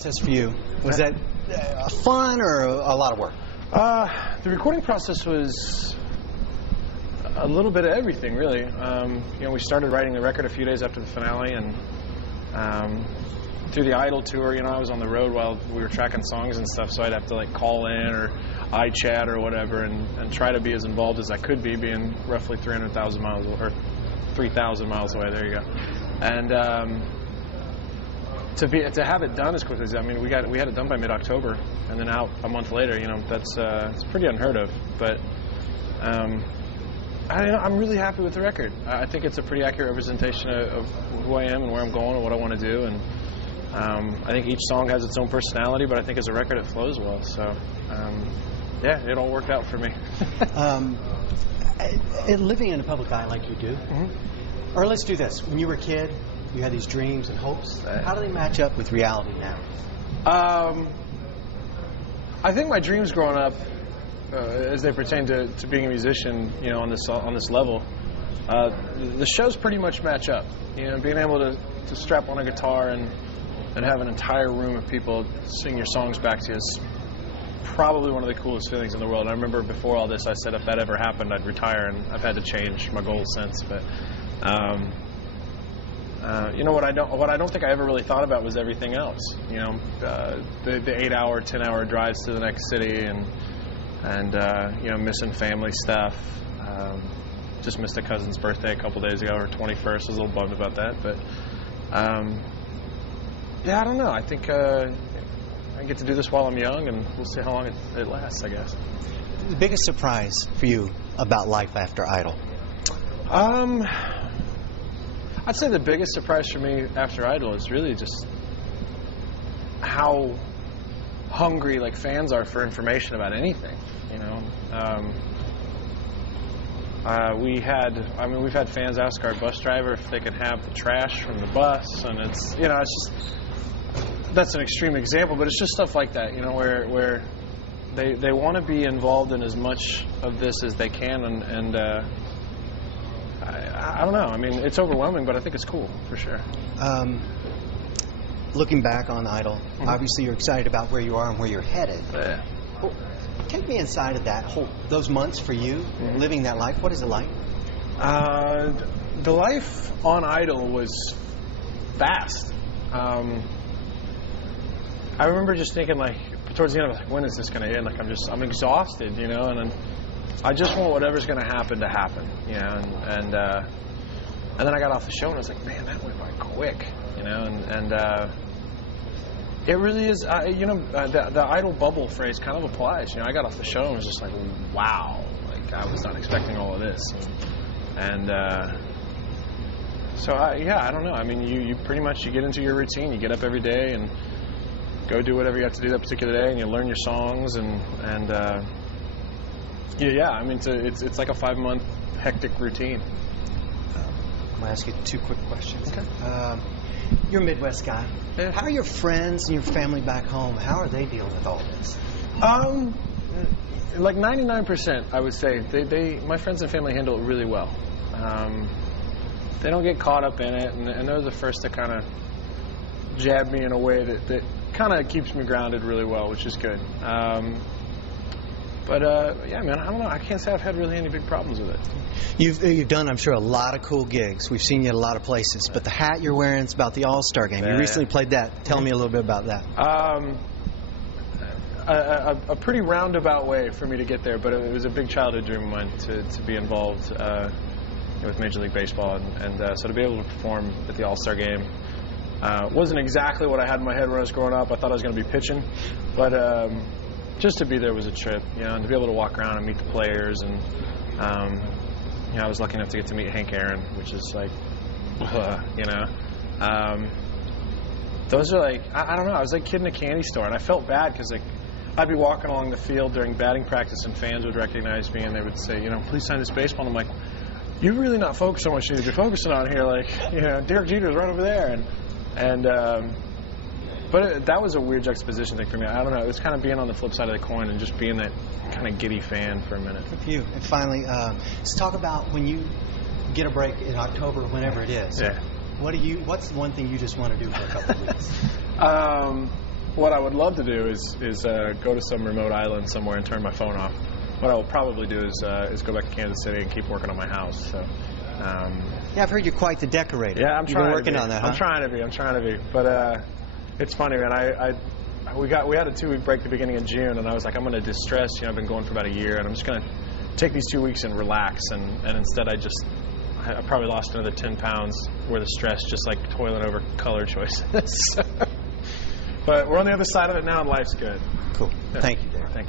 Process for you, was that fun or a lot of work? The recording process was a little bit of everything, really. We started writing the record a few days after the finale, and through the Idol tour, I was on the road while we were tracking songs and stuff, so I'd have to call in or iChat or whatever, and try to be as involved as I could be, being roughly 300,000 miles or 3,000 miles away. There you go. And to have it done as quickly as we had it done by mid-October, and then out a month later. That's it's pretty unheard of. But I'm really happy with the record. I think it's a pretty accurate representation of who I am and where I'm going and what I want to do. And I think each song has its own personality, but I think as a record it flows well. So yeah, it all worked out for me. Living in the public eye like you do, or let's do this. When you were a kid, you had these dreams and hopes. How do they match up with reality now? I think my dreams growing up, as they pertain to being a musician, on this level, the shows pretty much match up. Being able to strap on a guitar and have an entire room of people sing your songs back to you is probably one of the coolest feelings in the world. And I remember before all this, I said if that ever happened, I'd retire, and I've had to change my goals since. But what I don't think I ever really thought about was everything else. The 8-hour, 10-hour drives to the next city, and missing family stuff. Just missed a cousin's birthday a couple days ago, her 21st. I was a little bummed about that, but yeah, I don't know. I think I get to do this while I'm young, and we'll see how long it lasts, I guess. The biggest surprise for you about life after Idol? I'd say the biggest surprise for me after Idol is really just how hungry fans are for information about anything. We've had fans ask our bus driver if they could have the trash from the bus, and it's just, that's an extreme example, but it's just stuff like that, where they want to be involved in as much of this as they can, and I don't know. It's overwhelming, but I think it's cool, for sure. Looking back on Idol, obviously you're excited about where you are and where you're headed. Yeah. Well, take me inside of those months for you, living that life. What is it like? The life on Idol was fast. I remember just thinking, towards the end, I was like, when is this going to end? I'm exhausted, and then I just want whatever's going to happen, and then I got off the show and I was like, man, that went by quick, and it really is. The Idol bubble phrase kind of applies. I got off the show and was just like, wow, I was not expecting all of this, and so I don't know. You pretty much get into your routine. You get up every day and go do whatever you have to do that particular day, and you learn your songs, and it's like a 5-month hectic routine. I'm going to ask you 2 quick questions. Okay. You're a Midwest guy. Yeah. How are your friends and your family back home? How are they dealing with all this? 99%, I would say. My friends and family handle it really well. They don't get caught up in it, and they're the first to kind of jab me in a way that kind of keeps me grounded really well, which is good. But yeah, man, I don't know. I can't say I've had really any big problems with it. You've done, I'm sure, a lot of cool gigs. We've seen you at a lot of places. But the hat you're wearing is about the All-Star Game. You recently played that. Tell me a little bit about that. A pretty roundabout way for me to get there, but it was a big childhood dream of mine to be involved with Major League Baseball, and so to be able to perform at the All-Star Game wasn't exactly what I had in my head when I was growing up. I thought I was going to be pitching, but just to be there was a trip, and to be able to walk around and meet the players, and I was lucky enough to get to meet Hank Aaron, which is those are I don't know. I was like a kid in a candy store, and I felt bad because I'd be walking along the field during batting practice, and fans would recognize me, and they would say, please sign this baseball. And I'm like, you're really not focused on what you need to be focusing on here. Derek Jeter's right over there, but that was a weird juxtaposition thing for me. I don't know. It was kind of being on the flip side of the coin and just being that kind of giddy fan for a minute. Good for you. And finally, let's talk about when you get a break in October, whenever it is. Yeah. What's the one thing you just want to do for a couple of weeks? what I would love to do is go to some remote island somewhere and turn my phone off. What I will probably do is go back to Kansas City and keep working on my house. So, yeah, I've heard you're quite the decorator. Yeah, You've been working on that, huh? I'm trying to be. But it's funny, man. We had a 2-week break at the beginning of June, and I was like, I'm going to distress. I've been going for about a year, and I'm just going to take these 2 weeks and relax. And instead, I probably lost another 10 pounds worth of stress, just like toiling over color choices. But we're on the other side of it now, and life's good. Cool. Yeah. Thank you, Dave. Thank you.